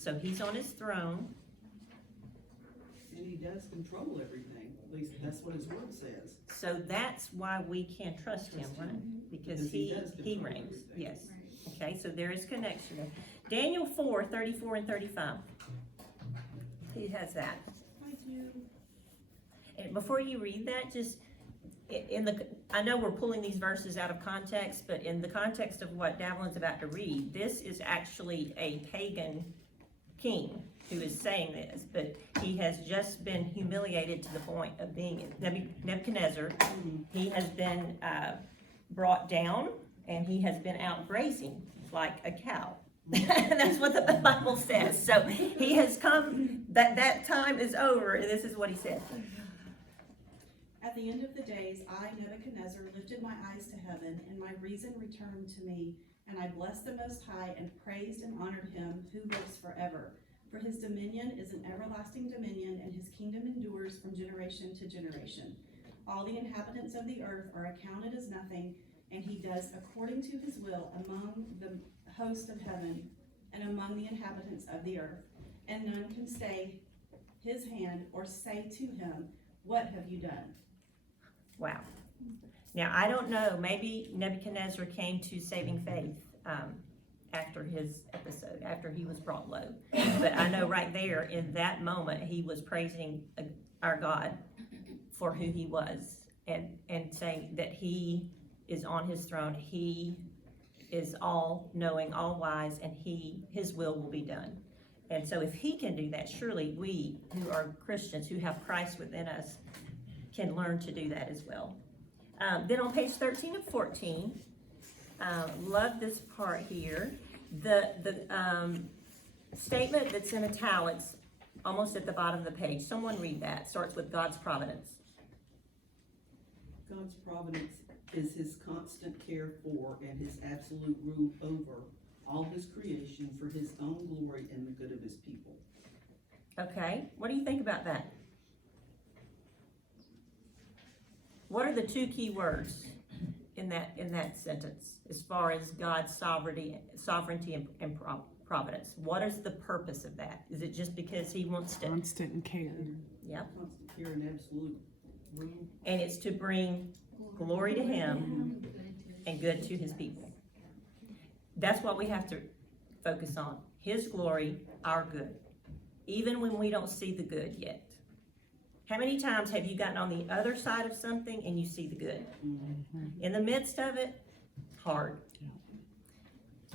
So he's on his throne. And he does control everything, at least that's what his word says. So that's why we can trust him, right? Because he reigns, yes. Okay, so there is connection there. Daniel 4:34 and 35. He has that. I do. And before you read that, just I know we're pulling these verses out of context, but in the context of what Davilin's about to read, this is actually a pagan king who is saying this, but he has just been humiliated to the point of being Nebuchadnezzar. He has been brought down, and he has been out grazing like a cow. That's what the Bible says. So he has come, that time is over, and this is what he said. At the end of the days, I, Nebuchadnezzar, lifted my eyes to heaven, and my reason returned to me, and I blessed the Most High and praised and honored him who lives forever. For his dominion is an everlasting dominion, and his kingdom endures from generation to generation. All the inhabitants of the earth are accounted as nothing, and he does according to his will among the host of heaven and among the inhabitants of the earth. And none can stay his hand or say to him, "What have you done?" Wow. Now, I don't know, maybe Nebuchadnezzar came to saving faith after his episode, after he was brought low. But I know right there, in that moment, he was praising our God for who he was and saying that he is on his throne. He is all-knowing, all-wise, and his will be done. And so if he can do that, surely we who are Christians, who have Christ within us, can learn to do that as well. Then on page 13 and 14, love this part here. The statement that's in italics, almost at the bottom of the page. Someone read that. Starts with God's providence. God's providence is his constant care for and his absolute rule over all his creation for his own glory and the good of his people. Okay, what do you think about that? What are the two key words in that sentence as far as God's sovereignty and providence? What is the purpose of that? Is it just because he wants to Constant care. Yeah. Constant care and absolute rule. And it's to bring glory to him and good to his people. That's what we have to focus on. His glory, our good. Even when we don't see the good yet. How many times have you gotten on the other side of something and you see the good? In the midst of it, hard.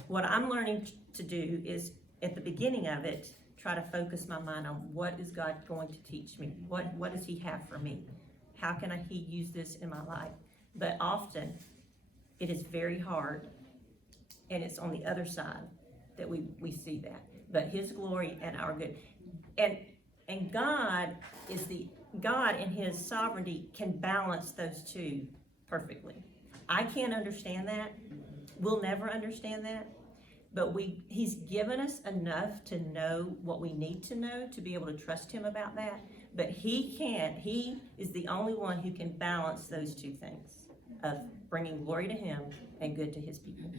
What I'm learning to do is, at the beginning of it, try to focus my mind on what is God going to teach me? What does he have for me? How can he use this in my life? But often, it is very hard, and it's on the other side that we see that. But his glory and our good. And God in his sovereignty can balance those two perfectly. I can't understand that. We'll never understand that. But he's given us enough to know what we need to know to be able to trust him about that. But he is the only one who can balance those two things of bringing glory to him and good to his people.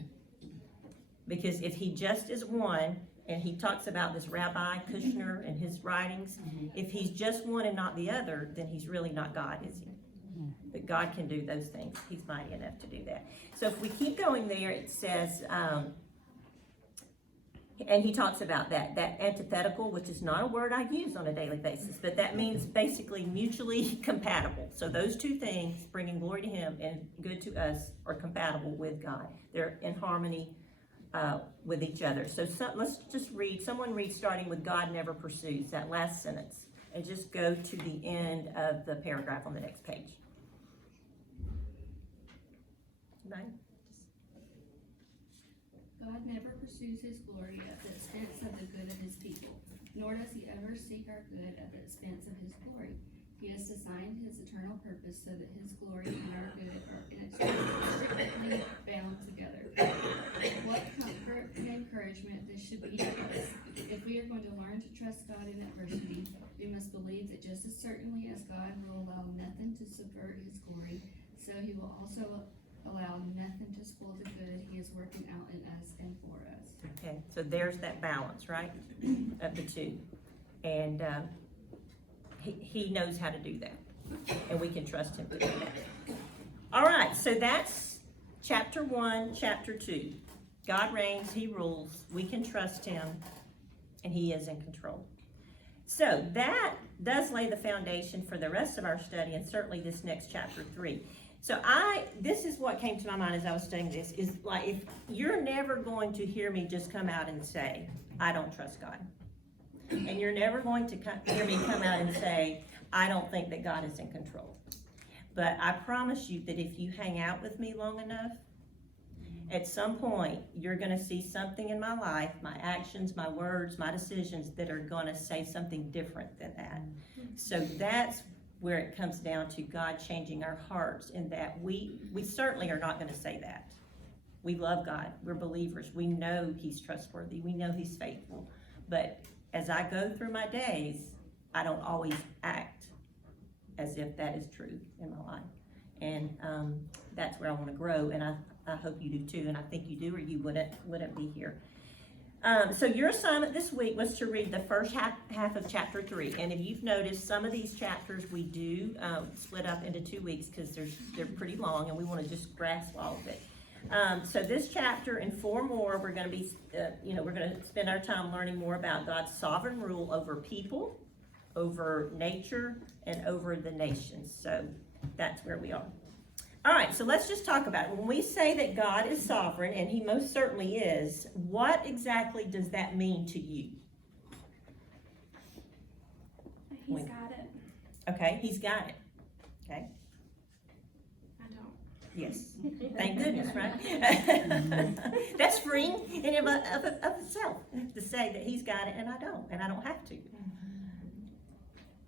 Because if he just is one, and he talks about this Rabbi Kushner and his writings, if he's just one and not the other, then he's really not God, is he? But God can do those things. He's mighty enough to do that. So if we keep going there, it says, and he talks about that antithetical, which is not a word I use on a daily basis, but that means basically mutually compatible. So those two things, bringing glory to him and good to us, are compatible with God. They're in harmony with each other. So let's just read, someone read starting with God never pursues, that last sentence, and just go to the end of the paragraph on the next page. Nine. God never pursues his glory at the expense of the good of his people, nor does he ever seek our good at the expense of his glory. He has designed his eternal purpose so that his glory and our good are inextricably bound together. What comfort and encouragement this should be to us. If we are going to learn to trust God in adversity, we must believe that just as certainly as God will allow nothing to subvert his glory, so he will also allow nothing to spoil the good he is working out in us and for us. Okay, so there's that balance, right, of the two. And he knows how to do that, and we can trust him to do that. All right, so that's chapter 1, chapter 2. God reigns, he rules, we can trust him, and he is in control. So that does lay the foundation for the rest of our study, and certainly this next chapter 3. So this is what came to my mind as I was studying this, is like, if you're never going to hear me just come out and say, I don't trust God. And you're never going to hear me come out and say, I don't think that God is in control. But I promise you that if you hang out with me long enough, at some point, you're gonna see something in my life, my actions, my words, my decisions that are gonna say something different than that. So that's where it comes down to God changing our hearts, in that we certainly are not gonna say that. We love God, we're believers, we know he's trustworthy, we know he's faithful. But as I go through my days, I don't always act as if that is true in my life. And that's where I wanna grow, and I hope you do too, and I think you do, or you wouldn't be here. So your assignment this week was to read the first half of chapter 3. And if you've noticed, some of these chapters we do split up into 2 weeks because they're pretty long, and we want to just grasp all of it. So this chapter and 4 more, we're going to be, we're going to spend our time learning more about God's sovereign rule over people, over nature, and over the nations. So that's where we are. All right, so let's just talk about it. When we say that God is sovereign, and he most certainly is, what exactly does that mean to you? He's got it. Okay, he's got it. Okay, I don't. yes. Thank goodness, right? That's freeing in and of itself, to say that he's got it and I don't have to.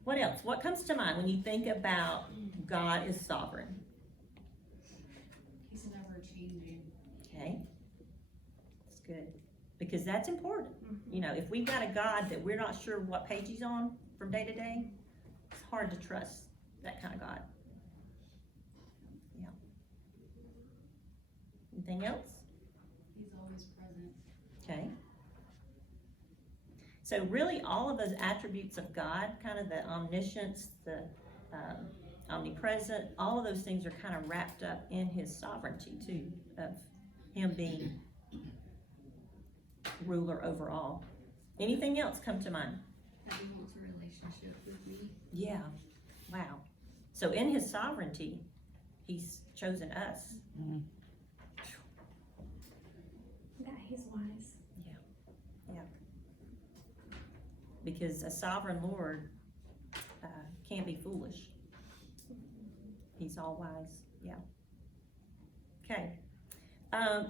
What else? What comes to mind when you think about God is sovereign? He's never changing. Okay, that's good, because that's important. You know, if we've got a God that we're not sure what page he's on from day to day, it's hard to trust that kind of God. Yeah. Anything else? He's always present. Okay. So really, all of those attributes of God, kind of the omniscience, the omnipresent, all of those things are kind of wrapped up in his sovereignty too, of him being ruler over all. Anything else come to mind? That he wants a relationship with me. Yeah, wow. So in his sovereignty, he's chosen us. Yeah, he's wise. Yeah. Because a sovereign Lord can't be foolish. He's all wise, yeah. Okay.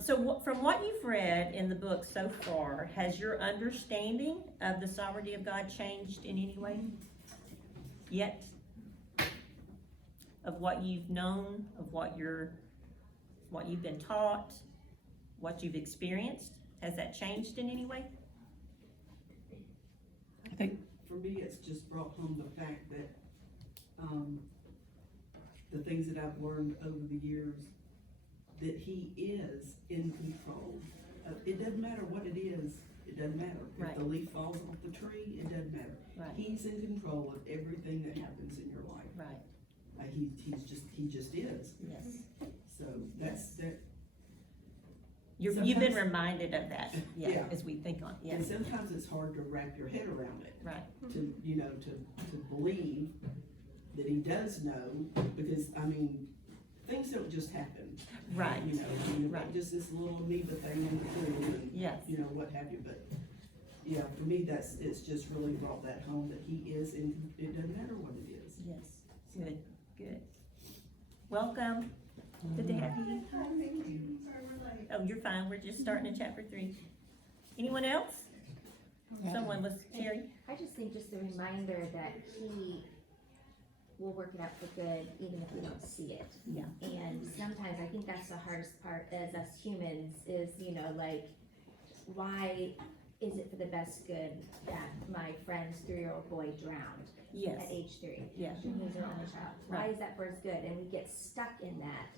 So from what you've read in the book so far, has your understanding of the sovereignty of God changed in any way yet? Of what you've known, of what you've been taught, what you've experienced, has that changed in any way? I think for me, it's just brought home the fact that the things that I've learned over the years, that he is in control. It doesn't matter what it is, it doesn't matter. Right. If the leaf falls off the tree, it doesn't matter. Right. He's in control of everything that happens in your life. Right, He just is. yes. So that's that. You've been Sometimes- reminded of that, yeah, Yeah. as we think on, And yes, sometimes it's hard to wrap your head around it. right, To, to believe that he does know, because, I mean, things don't just happen. Right. Right. Just this little amoeba thing in the pool and, yes, what have you, but, yeah, for me, it's just really brought that home, that he is it doesn't matter what it is. yes, good. Welcome, good to have you. Oh, you're fine, we're just starting in chapter 3. Anyone else? Someone was, Carrie? I just think just a reminder that he will work it out for good even if we don't see it. Yeah. And sometimes I think that's the hardest part as us humans is, like, why is it for the best good that my friend's 3-year-old boy drowned Yes, at age 3? yeah, And he's our only child. Why Right. is that for his good? And we get stuck in that.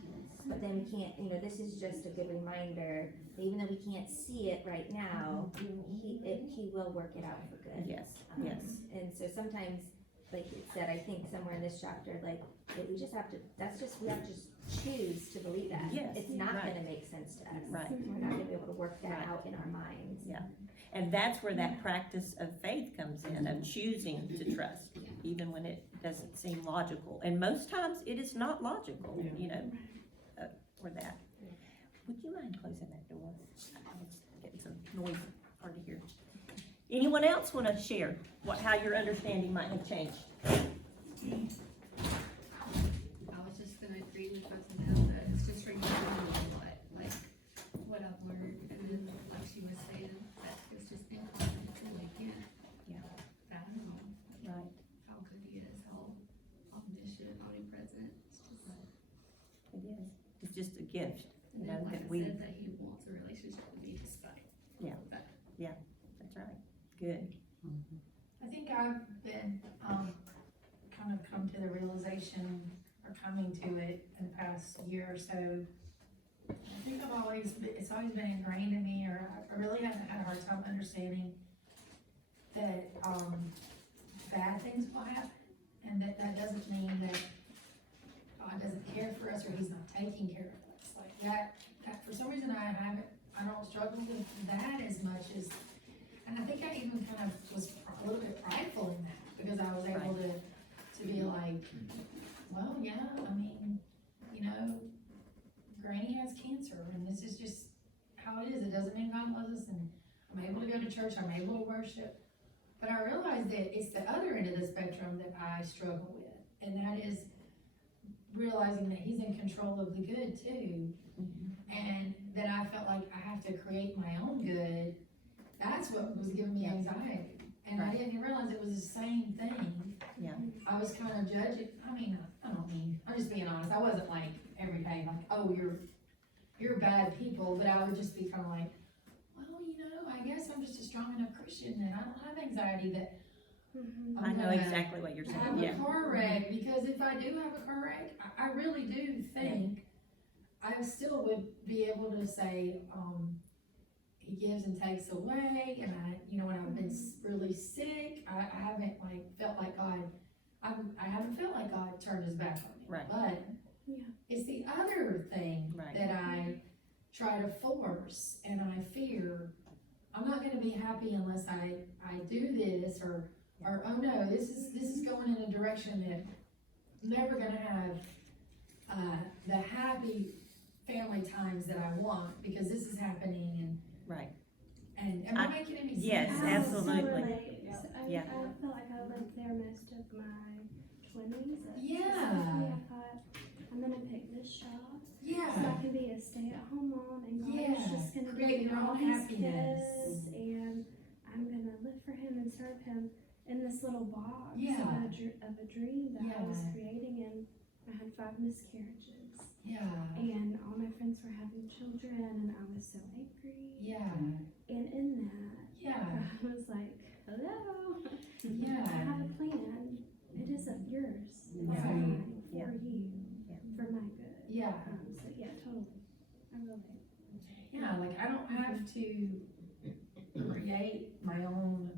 But then we can't, this is just a good reminder, that even though we can't see it right now, he will work it out for good. yes, yes, And so sometimes, like it said, I think somewhere in this chapter, like, that we just have to, we have to choose to believe that. Yes, It's not right. gonna make sense to us. Right. We're not gonna be able to work that Right. out in our minds. Yeah. And that's where that practice of faith comes in, of choosing to trust, even when it doesn't seem logical. And most times it is not logical, for that. Would you mind closing that door? I was getting some noise, hard to hear. Anyone else want to share how your understanding might have changed? I was just gonna agree with both of them, that it's just reminding me what I've learned, and then like she was saying, that it's just incomprehensible again. Yeah. Fathom Right. how good he is, how omniscient, omnipresent, it's just like. It is. It's just a gift, And you know, then like that I we, said, that he wants a relationship with me despite. Yeah. That. that's right. Good. I think I've been, kind of come to the realization, or coming to it in the past year or so. I think it's always been ingrained in me, or I really haven't had a hard time understanding that, bad things will happen, and that doesn't mean that God doesn't care for us, or he's not taking care of us. Like that for some reason I don't struggle with that as much as, and I think I even kind of was a little bit prideful in that, because I was able to be like, well, yeah, I mean, Granny has cancer, and this is just how it is. It doesn't mean God loves us, and I'm able to go to church, I'm able to worship. But I realized that it's the other end of the spectrum that I struggle with, and that is realizing that he's in control of the good too, and that I felt like I have to create my own good. That's what was giving me anxiety, and I didn't realize it was the same thing. Yeah. I was kind of judging. I'm just being honest. I wasn't like every day like, oh, you're bad people, but I would just be kind of like, well, I guess I'm just a strong enough Christian that I don't have anxiety that I'm I know gonna exactly what you're saying, have yeah. a car wreck, because if I do have a car wreck, I really do think I still would be able to say, he gives and takes away, and when I've been really sick, I haven't felt like God, I haven't felt like God turned his back on me. Right. But it's the other thing Right. that I try to force, and I fear I'm not gonna be happy unless I do this, or oh no, this is going in a direction that I'm never gonna have the happy family times that I want, because this is happening, Right. and am I making any sense? Yes, I absolutely. so relate. Yeah. I felt like I lived there most of my 20s. Yeah. I thought, I'm gonna pick this job, so Yeah, I can be a stay-at-home mom, and God Yeah. is just gonna Create give me your all own these happiness. kids, and I'm gonna live for him and serve him in this little box Yeah. of a dream that I was Yeah. creating, and I had 5 miscarriages, yeah, and all my friends were having children, and I was so angry, yeah, and in that, yeah, I was like, hello, I yeah, have a plan, it isn't yours, it's Yeah. mine, Yeah. for you, Yeah. for my good. yeah. So yeah, totally, I relate. Yeah, like I don't have to create my own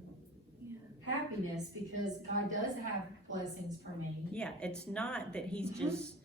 Yeah. happiness, because God does have blessings for me. Yeah, it's not that he's just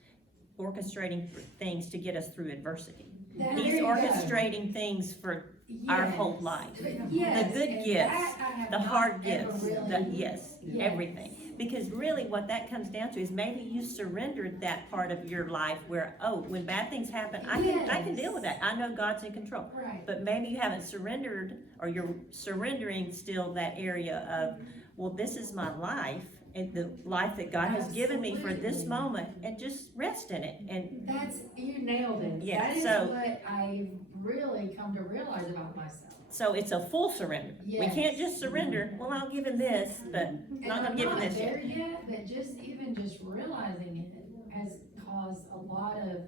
orchestrating things to get us through adversity. There He's you go. orchestrating things for our whole life. Yes, The good and gifts, that I have the not hard ever gifts, really- yes, Yes. everything. Because really what that comes down to is maybe you surrendered that part of your life where, oh, when bad things happen, I can deal with that. I know God's in control. Right, But maybe you haven't surrendered, or you're surrendering still that area of, well, this is my life, and the life that God has given me for this Absolutely. moment, and just rest in it. And you nailed it. Yeah, That is so- what I've really come to realize about myself. so it's a full surrender. We Yes. can't just surrender, well, I'll give him this, but not gonna give him this there yet. yet, but just realizing it has caused a lot of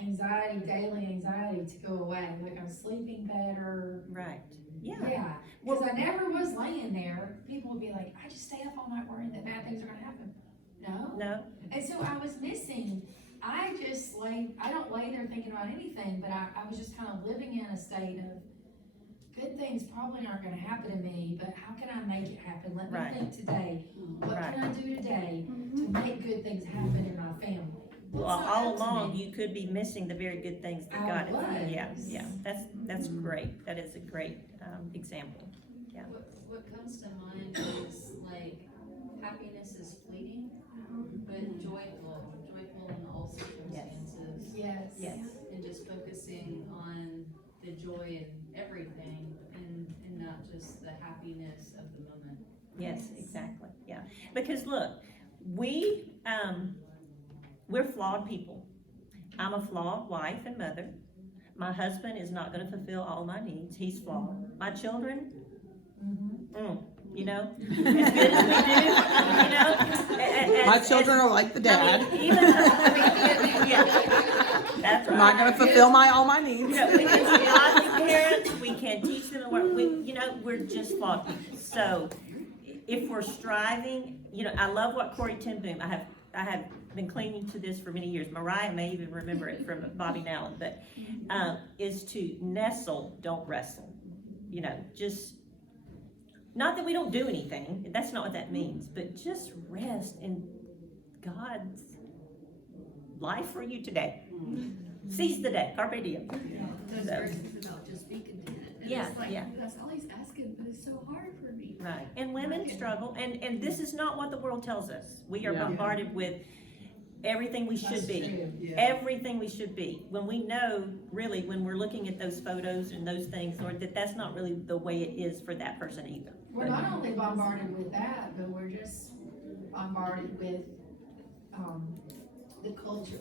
anxiety, daily anxiety, to go away. Like I'm sleeping better, Right, Yeah. Yeah, because I never was laying there. People would be like, I just stay up all night worrying that bad things are gonna happen. No. No, And so I was missing, I don't lay there thinking about anything, but I was just kind of living in a state of, good things probably aren't gonna happen to me, but how can I make it happen? Let me Right. think today, what Right. can I do today to make good things happen in my family? well, Well, it's not all up to along, me. you could be missing the very good things that I God was. has. Yeah, that's great. That is a great, example. What comes to mind is like happiness is fleeting, but joyful in all circumstances. Yes. Yes. And just focusing on the joy in everything and not just the happiness of the moment. Yes, exactly, yeah. Because look, we're flawed people. I'm a flawed wife and mother. My husband is not gonna fulfill all my needs, he's flawed. My children, you know, as good as we do, you know. My children are like the dad. That's right. Not gonna fulfill all my needs. You know, we can be godly parents, we can teach them the word, we're just flawed people. So, if we're striving, I love what Corrie ten Boom, I have been clinging to this for many years. Mariah may even remember it from Bobby Nallen, but, is to nestle, don't wrestle. Just, not that we don't do anything, that's not what that means, but just rest in God's life for you today. Seize the day, carpe diem. Those So- verses about just be content. And Yeah, it's like, yeah. that's all he's asking, but it's so hard for me. Right, and women struggle, and this is not what the world tells us. We are Yeah. bombarded with everything we should That's be. true. Everything we should be. When we know, really, when we're looking at those photos and those things, Lord, that's not really the way it is for that person either. We're not only bombarded with that, but we're just bombarded with, the culture,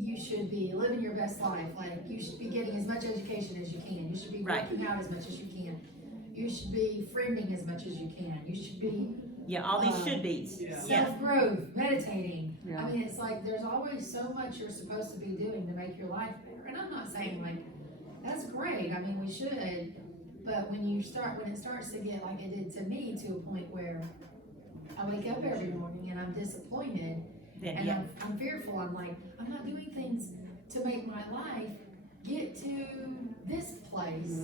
you should be living your best life, like, you should be getting as much education as you can, you should be Right. working out as much as you can, you should be friending as much as you can, you should be Yeah, all these should be's. Yeah. Yeah, self-growth, meditating. Yeah. I mean, it's like, there's always so much you're supposed to be doing to make your life better, and I'm not saying like, that's great, I mean, we should, but when it starts to get like it did to me, to a point where I wake up every morning and I'm disappointed, then, and yeah, I'm fearful, I'm like, I'm not doing things to make my life get to this place.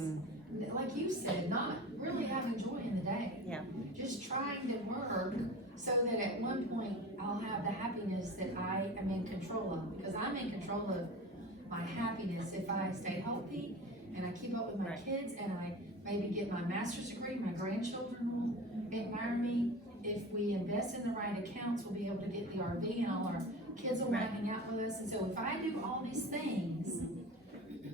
Like you said, not really having joy in the day. Yeah. Just trying to work so that at one point I'll have the happiness that I am in control of. Because I'm in control of my happiness if I stay healthy and I keep up with my Right. kids and I maybe get my master's degree, my grandchildren will admire me. If we invest in the right accounts, we'll be able to get the RV and all our kids will Right. hang out with us. And so if I do all these things,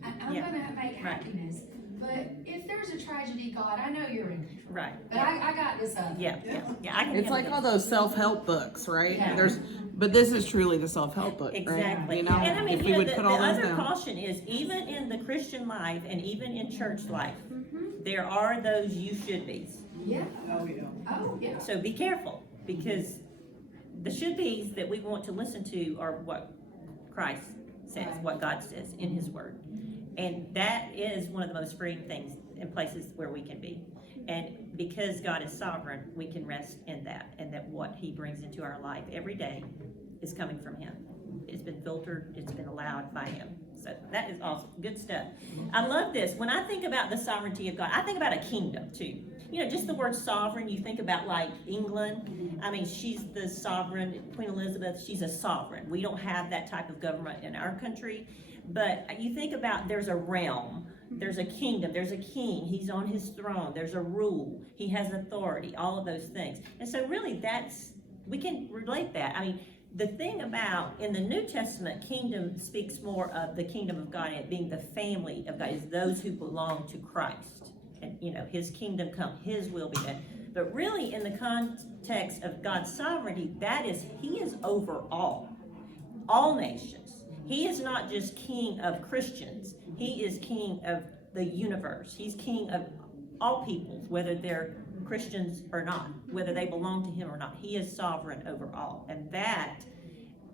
I'm Yeah. gonna make Right. happiness. But if there's a tragedy, God, I know you're in control. right. But I got this up. Yeah, I can It's handle like this. all those self-help books, right? Yeah. But this is truly the self-help book, right? Exactly. You know, And I mean, if we would the put all those other down. caution is, even in the Christian life and even in church life, there are those you should be's. Yeah. Oh, yeah. Oh, yeah. So be careful, because the should be's that we want to listen to are what Christ says, Right. what God says in His Word. And that is one of the most freeing things in places where we can be. And because God is sovereign, we can rest in that, and that what He brings into our life every day is coming from Him. It's been filtered, it's been allowed by Him. So that is awesome, good stuff. I love this. When I think about the sovereignty of God, I think about a kingdom too. Just the word sovereign, you think about like England. I mean, she's the sovereign, Queen Elizabeth, she's a sovereign. We don't have that type of government in our country. But you think about, there's a realm, there's a kingdom, there's a king, he's on his throne, there's a rule, he has authority, all of those things. And so really we can relate that. I mean, the thing about, in the New Testament, kingdom speaks more of the kingdom of God, and it being the family of God, is those who belong to Christ. And, His kingdom come, His will be done. But really, in the context of God's sovereignty, that is, He is over all nations. He is not just king of Christians. He is king of the universe. He's king of all peoples, whether they're Christians or not, whether they belong to Him or not. He is sovereign over all. And that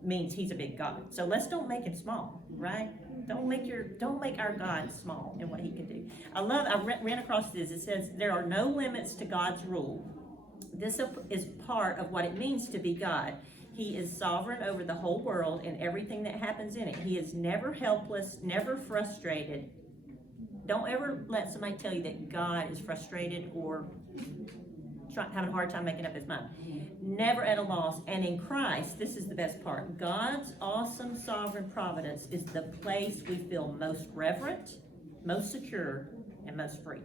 means He's a big God. So let's don't make Him small, right? Don't make our God small in what he can do. I ran across this. It says, there are no limits to God's rule. This is part of what it means to be God. He is sovereign over the whole world and everything that happens in it. He is never helpless, never frustrated. Don't ever let somebody tell you that God is frustrated or having a hard time making up his mind. Never at a loss. And in Christ, this is the best part, God's awesome sovereign providence is the place we feel most reverent, most secure, and most free.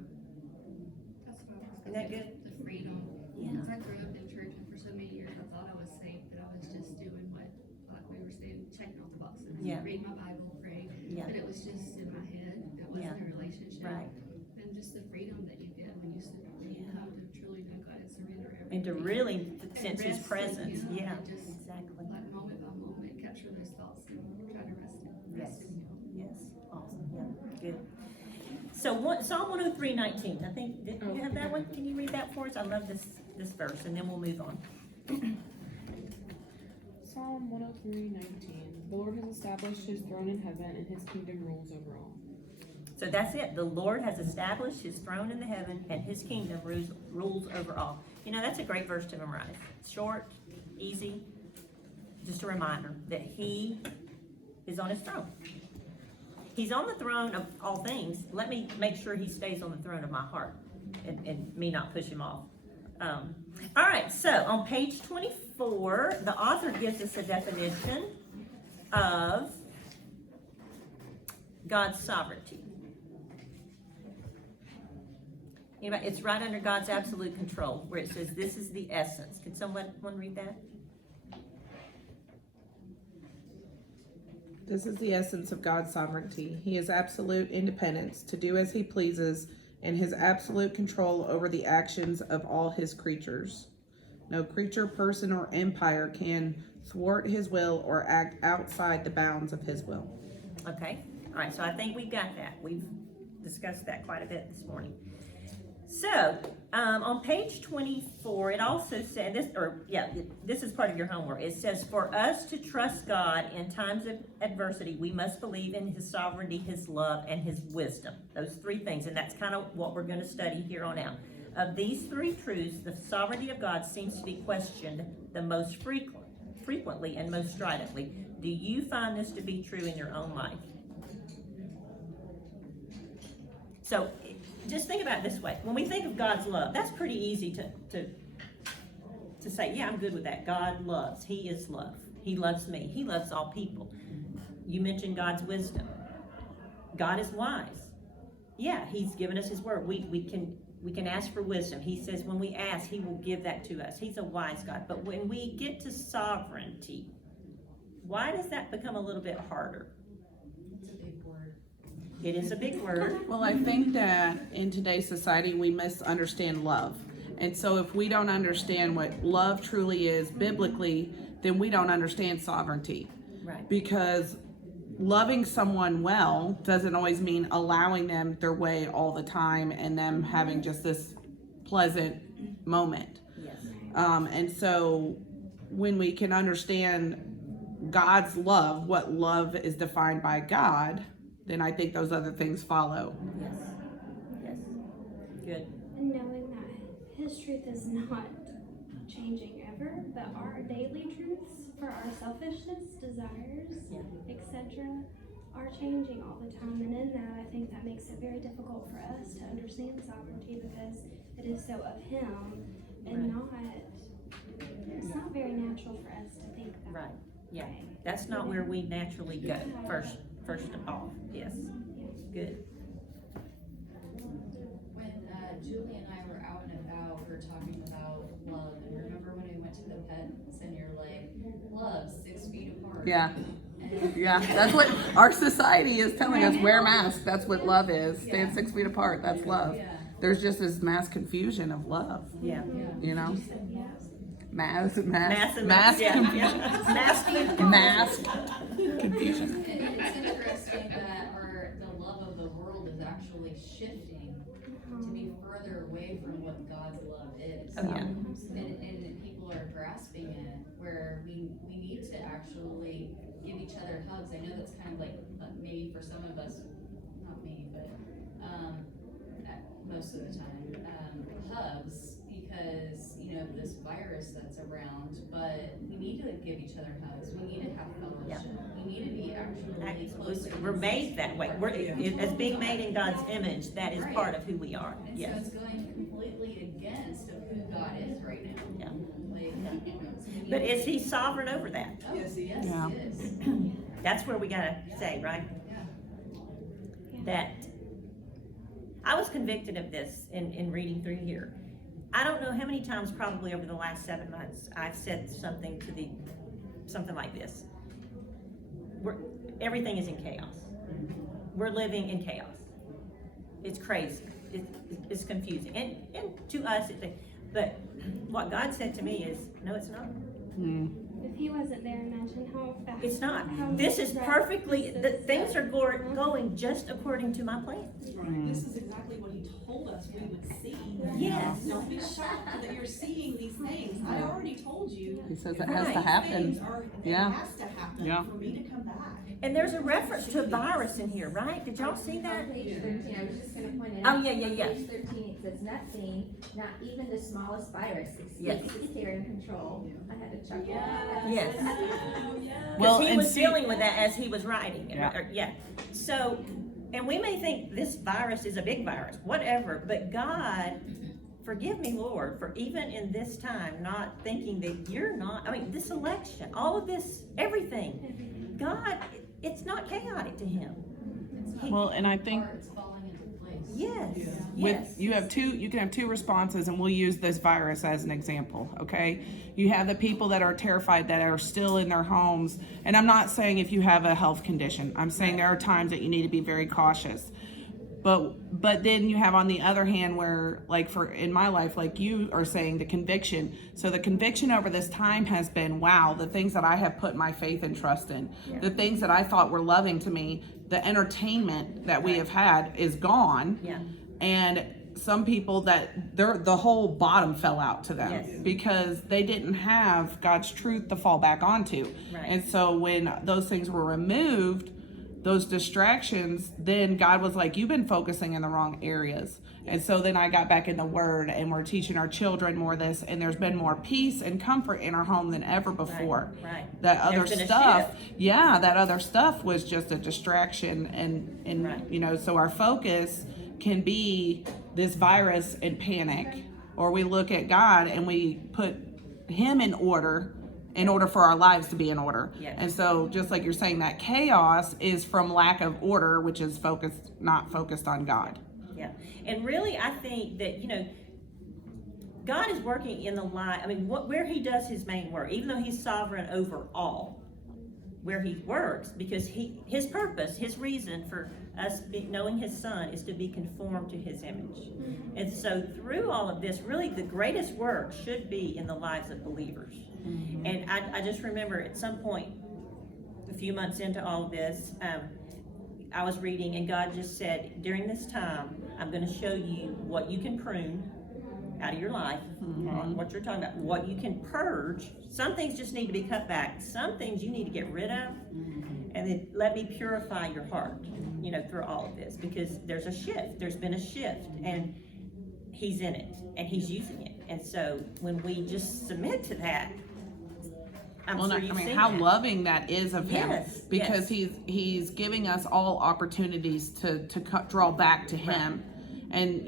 That's what I was Isn't gonna that say, good? the freedom. Yeah. Because I grew up in church and for so many years I thought I was safe, but I was just doing what, like we were saying, checking off the boxes. Yeah. Read my Bible, pray. Yeah. But it was just in my head. It wasn't a relationship. Right. And just the freedom that you get when you come to truly know God and surrender everything. And to really sense his rest in presence. him, Yeah, and just exactly. like moment by moment, capture those thoughts and try to rest Yes. in him. Yes, awesome, yeah, good. So Psalm 103:19, I think, did you have that one? Can you read that for us? I love this verse, and then we'll move on. Psalm 103:19. The Lord has established his throne in heaven, and his kingdom rules over all. So that's it. The Lord has established his throne in the heaven, and his kingdom rules over all. You know, that's a great verse to memorize. Short, easy, just a reminder that he is on his throne. He's on the throne of all things. Let me make sure he stays on the throne of my heart and me not push him off. All right, so on page 24, the author gives us a definition of God's sovereignty. Anybody, it's right under God's absolute control, where it says, this is the essence. Can someone read that? This is the essence of God's sovereignty. He has absolute independence to do as he pleases and his absolute control over the actions of all his creatures. No creature, person, or empire can thwart his will or act outside the bounds of his will. Okay, all right, so I think we've got that. We've discussed that quite a bit this morning. So, on page 24, it also said, this is part of your homework. It says, for us to trust God in times of adversity, we must believe in his sovereignty, his love, and his wisdom. Those three things, and that's kind of what we're going to study here on out. Of these three truths, the sovereignty of God seems to be questioned the most frequently and most stridently. Do you find this to be true in your own life? So, just think about it this way. When we think of God's love, that's pretty easy to say, yeah, I'm good with that. God loves. He is love. He loves me. He loves all people. You mentioned God's wisdom. God is wise. Yeah, he's given us his word. We can ask for wisdom. He says when we ask, he will give that to us. He's a wise God. But when we get to sovereignty, why does that become a little bit harder? It's a big word. It is a big word. Well, I think that in today's society, we misunderstand love. And so if we don't understand what love truly is biblically, then we don't understand sovereignty. Right. Because loving someone well doesn't always mean allowing them their way all the time and them having just this pleasant moment. Yes. And so when we can understand God's love, what love is defined by God, then I think those other things follow. Yes. Yes. Good. And knowing that his truth is not changing ever, but our daily truths for our selfishness, desires, etc., are changing all the time. And in that, I think that makes it very difficult for us to understand sovereignty because it is so of him and it's not very natural for us to think that. Right. Yeah. That's not where we naturally go first of all. Yes. Good. When Julie and I were out and about, we were talking about love, and remember when we went to the pets and you're like, love 6 feet apart. Yeah. And Yeah, that's what our society is telling us. Wear masks. That's what love is. Stand 6 feet apart. That's love. Yeah. There's just this mass confusion of love. Yeah. You know, mass Mass confusion. And it's interesting that the love of the world is actually shifting to be further away from what God's love is. Oh, yeah. And people are grasping it, where we need to actually give each other hugs. I know that's kind of like maybe for some of us, not me, but most of the time, hugs, because you know this virus that's around. But we need to give each other hugs. We need to have fellowship. We need to be actually close. We're made that way. As being made in God's image, that is part of who we are. And Yes. so it's going completely against of who God is right now. Yeah. Like, so But is he sovereign over that? Oh, yes, he Yeah. is. That's where we gotta say, right? Yeah. That I was convicted of this in reading through here. I don't know how many times, probably over the last 7 months, I've said something like this. Everything is in chaos. We're living in chaos. It's crazy. It's confusing. And to us, but what God said to me is, no, it's not. If he wasn't there, imagine how fast. It's not. how This is much perfectly, this the is. things are going just according to my plan. Right. This is exactly what he told us we would see. Yes. Don't be shocked that you're seeing these things. I already told you. He says it has to happen. It has to happen Yeah. for me to come back. And there's a reference to a virus in here, right? Did y'all see that? On page 13, I was just gonna point it Oh, out. yeah. On page 13, it says, nothing, not even the smallest virus Yes. escapes his care and control. I had to chuckle. Yes. Well, Because he and was see- dealing with that as he was writing it. Yeah. Yeah. So, and we may think this virus is a big virus, whatever, but God, forgive me, Lord, for even in this time, not thinking that you're not, this election, all of this, everything, God, it's not chaotic to him. Well, and I think It's falling into place. Yes, with yes. you can have two responses, and we'll use this virus as an example. Okay, you have the people that are terrified, that are still in their homes, and I'm not saying if you have a health condition, I'm saying there are times that you need to be very cautious. But then you have on the other hand where, like for in my life, like you are saying, the conviction. So the conviction over this time has been, wow, the things that I have put my faith and trust in, the things that I thought were loving to me, the entertainment that we have had is gone. Yeah. And some people that the whole bottom fell out to them Yes. because they didn't have God's truth to fall back onto. Right. And so when those things were removed, those distractions, then God was like, you've been focusing in the wrong areas. And so then I got back in the word, and we're teaching our children more of this, and there's been more peace and comfort in our home than ever before. Right. That other There's been a stuff, shift. that other stuff was just a distraction, and Right. so our focus can be this virus and panic, or we look at God and we put him in order for our lives to be in order. Yes. And so just like you're saying, that chaos is from lack of order, which is not focused on God. Yeah. And really, I think that, God is working in the life, where he does his main work, even though he's sovereign over all, where he works, because his purpose, his reason for us knowing his son is to be conformed to his image. And so through all of this, really the greatest work should be in the lives of believers. And I just remember at some point, a few months into all of this, I was reading, and God just said, during this time, I'm going to show you what you can prune out of your life, what you're talking about, what you can purge. Some things just need to be cut back. Some things you need to get rid of, and then let me purify your heart, through all of this, because there's a shift. There's been a shift, and he's in it, and he's using it. And so when we just submit to that, how loving that is of him, Yes, because he's giving us all opportunities to draw back to him, and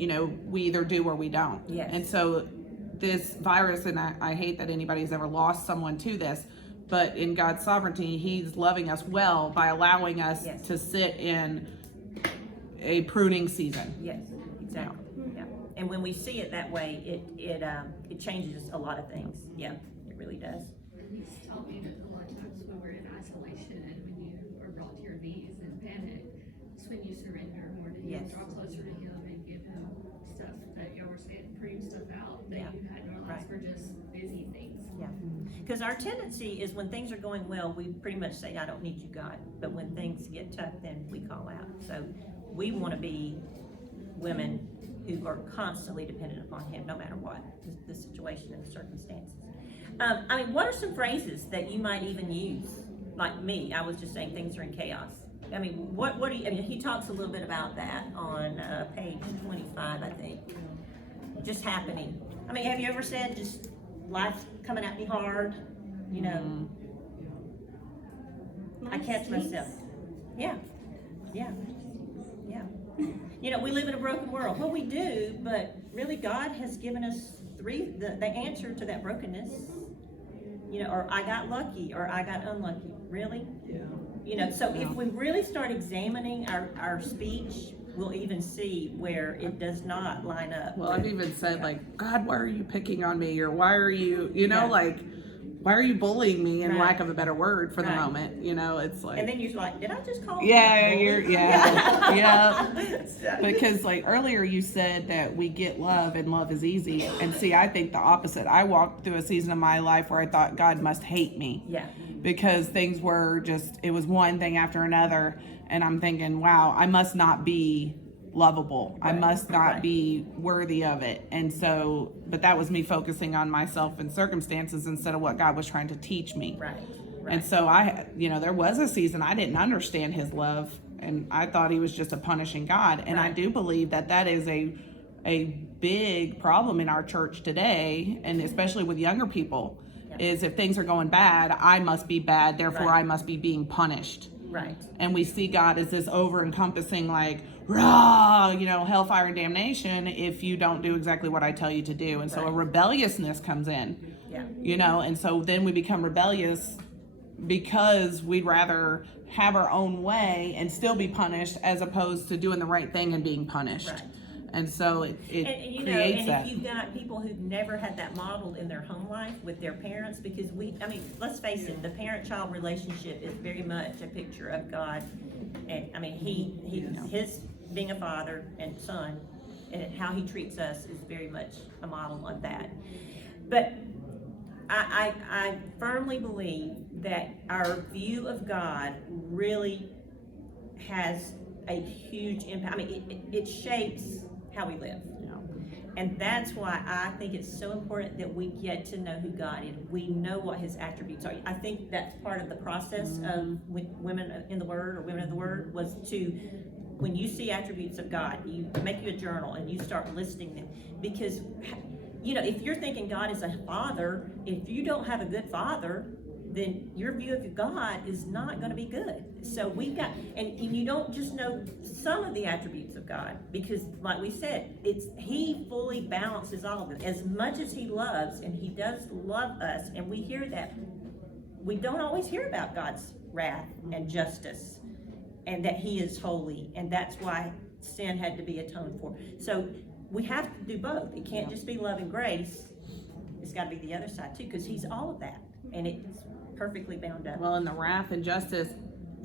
we either do or we don't. Yes. And so this virus, and I hate that anybody's ever lost someone to this, but in God's sovereignty, he's loving us well by allowing us Yes. to sit in a pruning season. Yes, exactly. Yeah. And when we see it that way, it changes a lot of things. Yeah, it really does. He's told me that a lot of times when we're in isolation and when you are brought to your knees in panic, it's when you surrender more to him, Yes. draw closer to him, and give him stuff that you were saying, prune stuff out that Yeah. you had in our lives Right. were just busy things. Yeah. Because our tendency is when things are going well, we pretty much say, I don't need you, God. But when things get tough, then we call out. So we want to be women who are constantly dependent upon him, no matter what the situation and the circumstances. What are some phrases that you might even use like me, I was just saying things are in chaos. I mean, what do you, I mean, he talks a little bit about that on page 25, I think. Just happening. I mean, have you ever said just life's coming at me hard? You know, I catch myself. Yeah, yeah, yeah. You know, we live in a broken world. Well, we do, but really God has given us the answer to that brokenness. You know, or I got lucky, or I got unlucky. Really? Yeah. You know, so if we really start examining our speech, we'll even see where it does not line up. Well, I've even said, like, God, why are you picking on me? Or why are you, you know, Yeah. like, why are you bullying me, in Right. lack of a better word, for the Right. moment? You know, it's like. And then you're like, did I just call Yeah, you a you're, bully? yeah. So- Because, like, earlier you said that we get love and love is easy. And see, I think the opposite. I walked through a season of my life where I thought God must hate me. Yeah. Because things were just, it was one thing after another. And I'm thinking, wow, I must not be lovable. I Right, must not right. be worthy of it. And so, but that was me focusing on myself and circumstances instead of what God was trying to teach me. Right. And so you know, there was a season I didn't understand his love, and I thought he was just a punishing God. And I Right. do believe that is a big problem in our church today, and especially with younger people, is if things are going bad, I must be bad, therefore Right. I must be being punished. Right. And we see God as this over-encompassing, like, rah, you know, hellfire and damnation if you don't do exactly what I tell you to do. And so a Right. rebelliousness comes in, Yeah. you know, and so then we become rebellious because we'd rather have our own way and still be punished as opposed to doing the right thing and being punished. Right. And so it And you know, creates and that. if you've got people who've never had that modeled in their home life with their parents, because I mean, let's face it, the parent-child relationship is very much a picture of God. And I mean, his being a father and son, and how he treats us is very much a model of that. But I firmly believe that our view of God really has a huge impact. I mean, it shapes how we live. And that's why I think it's so important that we get to know who God is. We know what his attributes are. I think that's part of the process of Women in the Word, or Women of the Word, was to, when you see attributes of God, you make you a journal and you start listing them. Because, you know, if you're thinking God is a father, if you don't have a good father, then your view of God is not going to be good. So we've got, and you don't just know some of the attributes of God, because like we said, he fully balances all of it. As much as he loves, and he does love us, and we hear that, we don't always hear about God's wrath and justice, and that he is holy, and that's why sin had to be atoned for. So we have to do both. It can't just be love and grace. It's got to be the other side too, because he's all of that, and it's perfectly bound up. Well, and the wrath and justice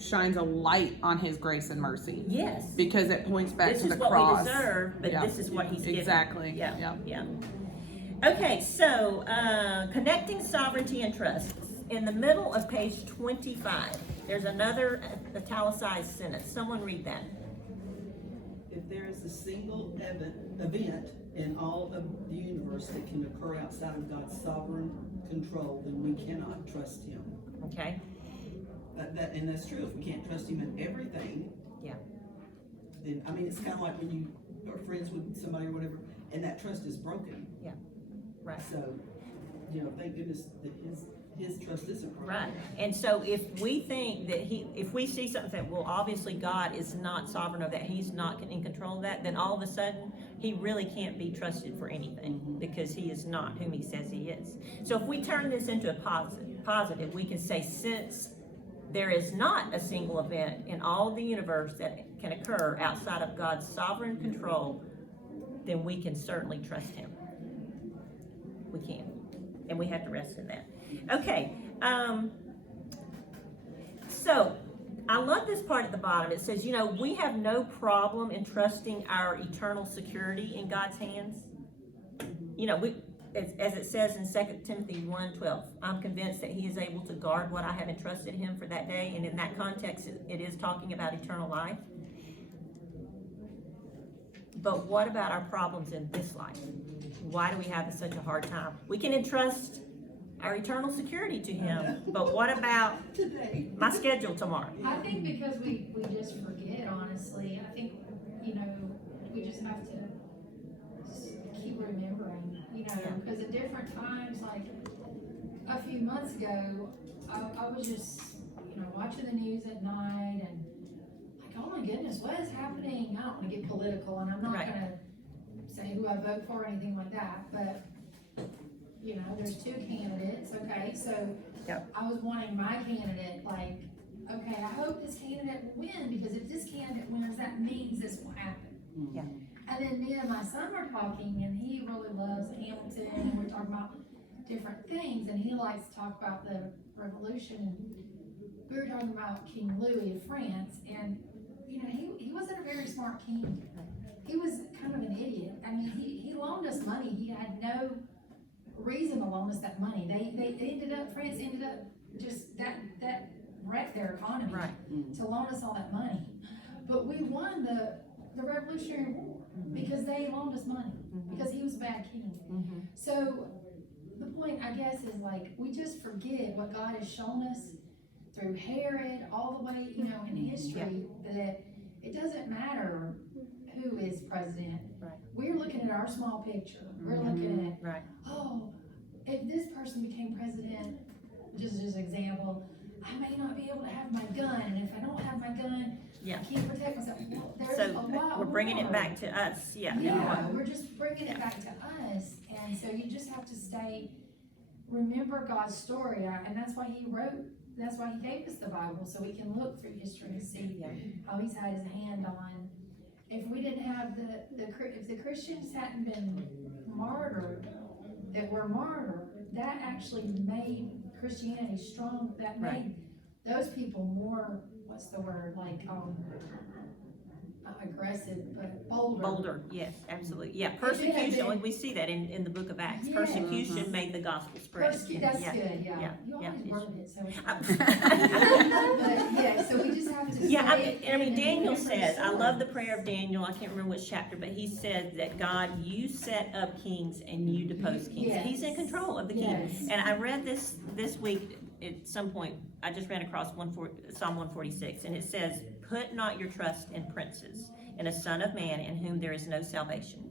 shines a light on his grace and mercy. Yes. Because it points back This to is the what cross. we deserve, but Yeah. this is what he's given. Exactly. Yeah. Okay, so connecting sovereignty and trust. In the middle of page 25, there's another italicized sentence. Someone read that. If there is a single event in all of the universe that can occur outside of God's sovereign control, then we cannot trust him. Okay. And that's true. If we can't trust him in everything, Yeah. then, I mean, it's kind of like when you are friends with somebody or whatever, and that trust is broken. Yeah. Right. So, you know, thank goodness that his trust isn't broken. Right. And so if we think that if we see something that, well, obviously God is not sovereign of that, he's not in control of that, then all of a sudden he really can't be trusted for anything, because he is not whom he says he is. So if we turn this into a positive, we can say, since there is not a single event in all of the universe that can occur outside of God's sovereign control, then we can certainly trust him. We can. And we have to rest in that. Okay, so I love this part at the bottom. It says, you know, we have no problem in trusting our eternal security in God's hands. You know, as it says in 2 Timothy 1:12, I'm convinced that he is able to guard what I have entrusted him for that day. And in that context, it is talking about eternal life. But what about our problems in this life? Why do we have such a hard time? We can entrust our eternal security to him. But what about Today. my schedule tomorrow? I think because we just forget, honestly. I think, you know, we just have to keep remembering, you know, because at different times, like a few months ago, I was just, you know, watching the news at night and like, oh my goodness, what is happening? I don't want to get political, and I'm not Right. gonna say who I vote for or anything like that, but you know, there's two candidates, okay, so Yep. I was wanting my candidate, like, okay, I hope this candidate will win, because if this candidate wins, that means this will happen. Yeah. And then me and my son were talking, and he really loves Hamilton, and we're talking about different things, and he likes to talk about the revolution, and we were talking about King Louis of France, and, you know, he wasn't a very smart king. He was kind of an idiot. I mean, he loaned us money. He had no reason to loan us that money. France ended up just, that wrecked their economy Right. to loan us all that money. But we won the Revolutionary War because they loaned us money, because he was a bad king. Mm-hmm. So the point, I guess, is like, we just forget what God has shown us through Herod, all the way, you know, in history, that it doesn't matter who is president. Right. We're looking at our small picture. We're looking at, Right. oh, if this person became president, just as an example, I may not be able to have my gun, and if I don't have my gun, Yeah. I can't protect myself. Well, there's So a lot we're bringing it more. back to us. Yeah. Yeah, we're just bringing it back to us, and so you just have to remember God's story, and that's why he gave us the Bible, so we can look through history and see how he's had his hand on. If we didn't have if the Christians hadn't been martyred, that were martyred, that actually made Christianity strong, that made those people more, what's the word, like, not aggressive, but bolder. Yes, absolutely. Yeah, persecution, we see that in the book of Acts. Yes. Persecution made the gospel spread. That's Yeah. good, yeah. Yeah. You always Yeah. word it, so it's Yeah. But, yeah, so we just have to Yeah, say it I mean, and Daniel remember says, the I story. love the prayer of Daniel, I can't remember which chapter, but he said that God, you set up kings and you depose kings. Yes. He's in control of the kings. Yes. And I read this week, at some point, I just ran across Psalm 146, and it says, put not your trust in princes, in a son of man in whom there is no salvation.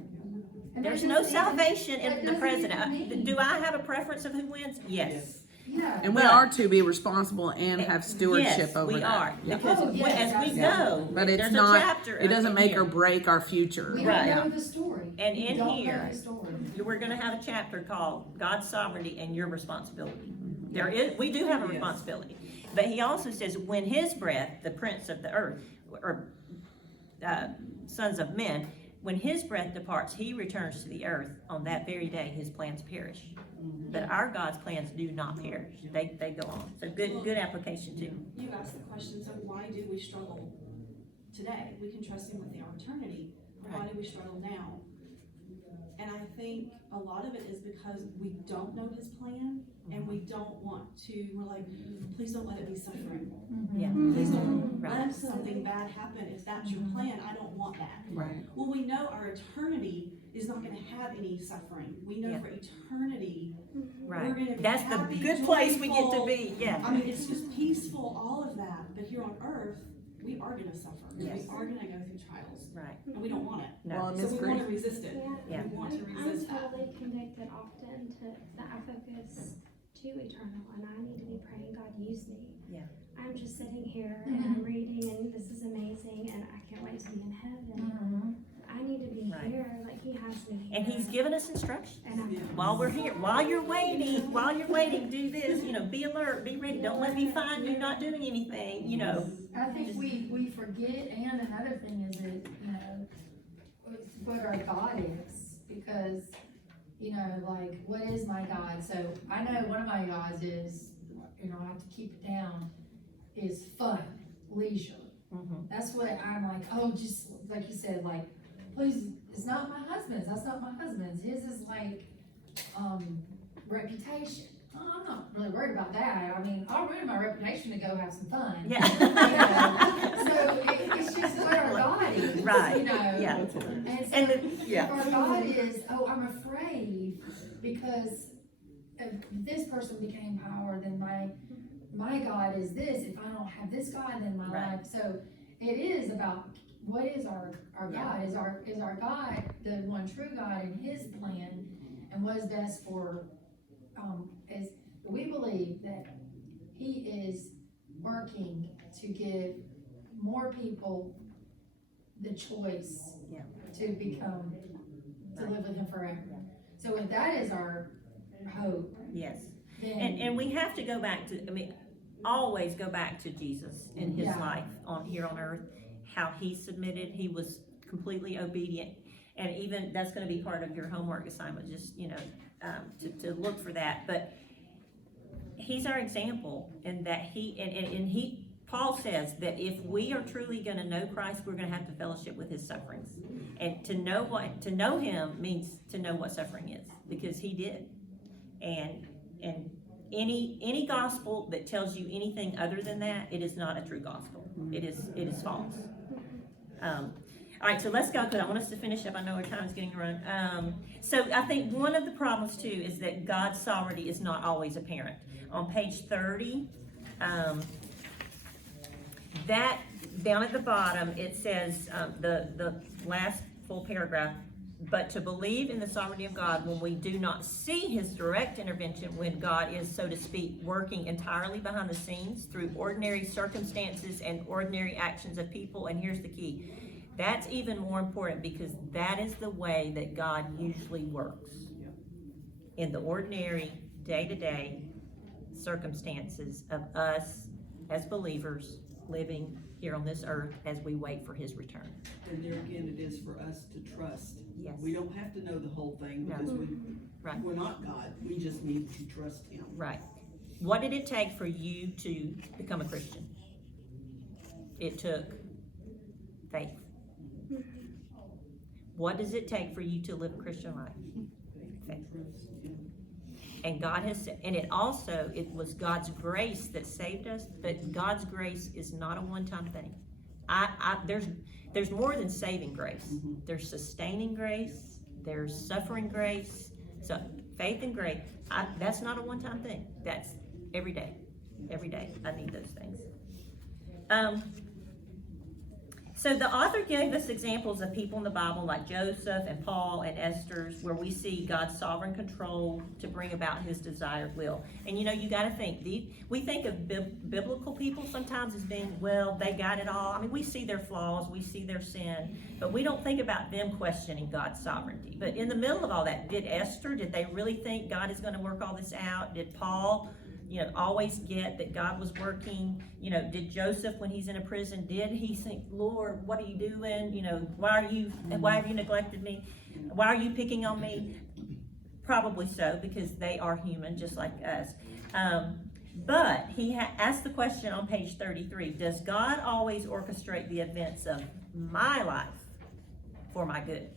And There's that no doesn't even- salvation that in the doesn't president. even mean- Do I have a preference of who wins? Yes. Yeah. And we But- are to be responsible and have stewardship Yes, over we that. are, Yeah. because Oh, yes, as we absolutely. go, But it's there's a not, chapter. it doesn't in make here. or break our future. We Right. don't know the story. And We in don't know here, the story. we're gonna have a chapter called God's sovereignty and your responsibility. We do have a Yes. responsibility. But he also says, when his breath, the prince of the earth, or sons of men, when his breath departs, he returns to the earth. On that very day, his plans perish. But our God's plans do not perish. They go on. So good application too. You asked the question, so why do we struggle today? We can trust him with our eternity, but why do we struggle now? And I think a lot of it is because we don't know his plan, and we don't want to, we're like, please don't let it be suffering. Yeah. Please don't Right. let something bad happen. If that's your plan, I don't want that. Right. Well, we know our eternity is not gonna have any suffering. We know Yeah. for eternity, we're Right. gonna be That's the happy, good place we get to joyful. be. Yeah. I mean, it's just peaceful, all of that, but here on earth, we are gonna suffer. Yes. We are gonna go through trials, Right. and we don't want it. No. Well, So Miss we Grace, wanna resist it. Yeah. We want to I'm resist that. totally convicted often that I focus to eternal, and I need to be praying, God, use me. Yeah. I'm just sitting here and I'm reading, and this is amazing, and I can't wait to be in heaven. I need to be Right. here, like he has me here. And he's given us instructions. And I'm While we're here, while you're waiting, do this, be alert, be ready, don't let me find you not doing anything, I think we forget, and another thing is that, what our God is, because, like, what is my God? So I know one of my gods is, I have to keep it down, is fun, leisure. Mhm. That's what I'm like, oh, just like you said, like, please, it's not my husband's, that's not my husband's, his is like, reputation. Oh, I'm not really worried about that. I mean, I'll ruin my reputation to go have some fun. Yeah. So it's just what our God is, Right. And Yeah. so And if our God is, oh, I'm afraid because if this person became power, then my God is this. If I don't have this God, then my Right. life. So it is about what is our God? Is our God the one true God in His plan, and what is best for is we believe that He is working to give more people the choice Yeah. to become to Right. live with Him forever. So if that is our hope, Yes. then And we have to go back to, I mean, always go back to Jesus in his Yeah. life here on earth, how he submitted, he was completely obedient. And even, that's gonna be part of your homework assignment, just, to look for that. But he's our example in that Paul says that if we are truly gonna know Christ, we're gonna have to fellowship with his sufferings. And to know him means to know what suffering is, because he did. And any gospel that tells you anything other than that, it is not a true gospel. It is false. All right, so let's go, because I want us to finish up. I know our time is getting run. So I think one of the problems too is that God's sovereignty is not always apparent. On page 30, that down at the bottom, it says, the last full paragraph, but to believe in the sovereignty of God when we do not see his direct intervention, when God is, so to speak, working entirely behind the scenes through ordinary circumstances and ordinary actions of people. And here's the key. That's even more important, because that is the way that God usually works. In the ordinary, day-to-day circumstances of us as believers living here on this earth as we wait for his return. And there again, it is for us to trust. Yes. We don't have to know the whole thing, No. because Right. we're not God. We just need to trust him. Right. What did it take for you to become a Christian? It took faith. What does it take for you to live a Christian life? Faith. And God has said, and it was God's grace that saved us, but God's grace is not a one-time thing. There's more than saving grace. There's sustaining grace, there's suffering grace. So faith and grace, that's not a one-time thing. That's every day. Every day I need those things. So the author gave us examples of people in the Bible like Joseph and Paul and Esther, where we see God's sovereign control to bring about his desired will. And you got to think, we think of biblical people sometimes as being, well, they got it all. I mean, we see their flaws, we see their sin, but we don't think about them questioning God's sovereignty. But in the middle of all that, did they really think God is going to work all this out? Did Paul always get that God was working? Did Joseph, when he's in a prison, did he think, Lord, what are you doing? Why have you neglected me? Why are you picking on me? Probably so, because they are human just like us. But he asked the question on page 33, does God always orchestrate the events of my life for my good?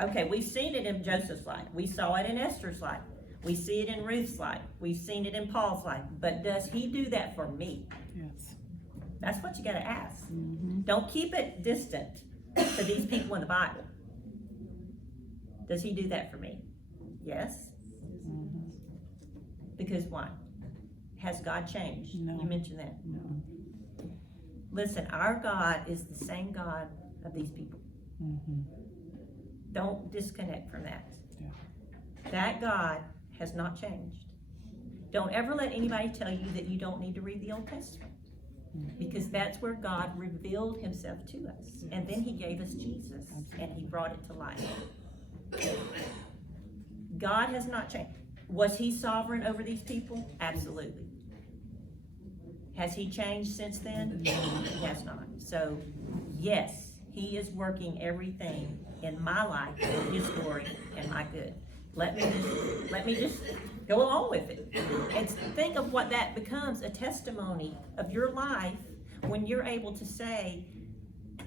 Okay, we've seen it in Joseph's life. We saw it in Esther's life. We see it in Ruth's life. We've seen it in Paul's life. But does he do that for me? Yes. That's what you got to ask. Don't keep it distant to these people in the Bible. Does he do that for me? Yes. Because why? Has God changed? No. You mentioned that. No. Listen, our God is the same God of these people. Don't disconnect from that. Yeah. That God has not changed. Don't ever let anybody tell you that you don't need to read the Old Testament, because that's where God revealed himself to us, and then he gave us Jesus, and he brought it to life. God has not changed. Was he sovereign over these people? Absolutely. Has he changed since then? He has not. So yes, he is working everything in my life for his glory and my good. Let me just go along with it. And think of what that becomes, a testimony of your life, when you're able to say,